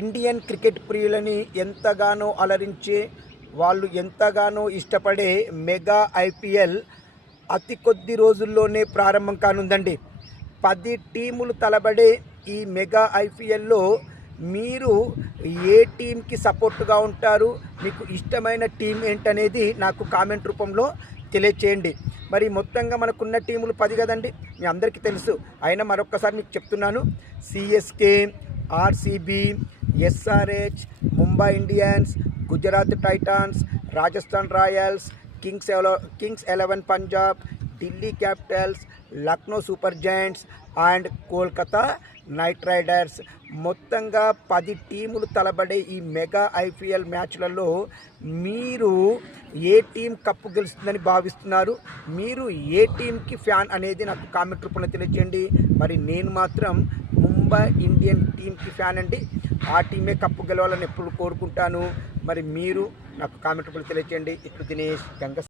Indian cricket ప్రియులని ఎంతగానో అలరించే, వాళ్ళు ఎంతగానో ఇష్టపడే మెగా ఐపీఎల్ అతి కొద్ది రోజుల్లోనే ప్రారంభం కానుందండి. 10 టీములు తలబడే ఈ మెగా ఐపీఎల్లో మీరు ఏ టీంకి సపోర్ట్గా ఉంటారు, మీకు ఇష్టమైన టీం ఏంటనేది నాకు కామెంట్ రూపంలో తెలియచేయండి. మరి మొత్తంగా మనకున్న టీములు 10 కదండి, మీ అందరికీ తెలుసు. అయినా మరొక్కసారి మీకు చెప్తున్నాను. CSK, RCB, SRH, Mumbai Indians, Gujarat Titans, Rajasthan Royals, Kings 11 Punjab, Delhi Capitals, Lucknow super Giants and Kolkata night riders. మొత్తంగా 10 టీములు తలబడే ఈ మెగా ఐపీఎల్ మ్యాచ్లలో మీరు ఏ టీం కప్పు గెలుస్తుందని భావిస్తున్నారు, మీరు ఏ టీంకి ఫ్యాన్ అనేది నాకు కామెంట్ రూపంలో తెలియజేయండి. మరి నేను మాత్రం ముంబై ఇండియన్ టీంకి ఫ్యాన్ అండి. ఆ టీమే కప్పు గెలవాలని ఎప్పుడు కోరుకుంటాను. మరి మీరు నాకు కామెంట్ రూపంలో తెలియజేయండి. ఇప్పుడు దినేష్ గంగ.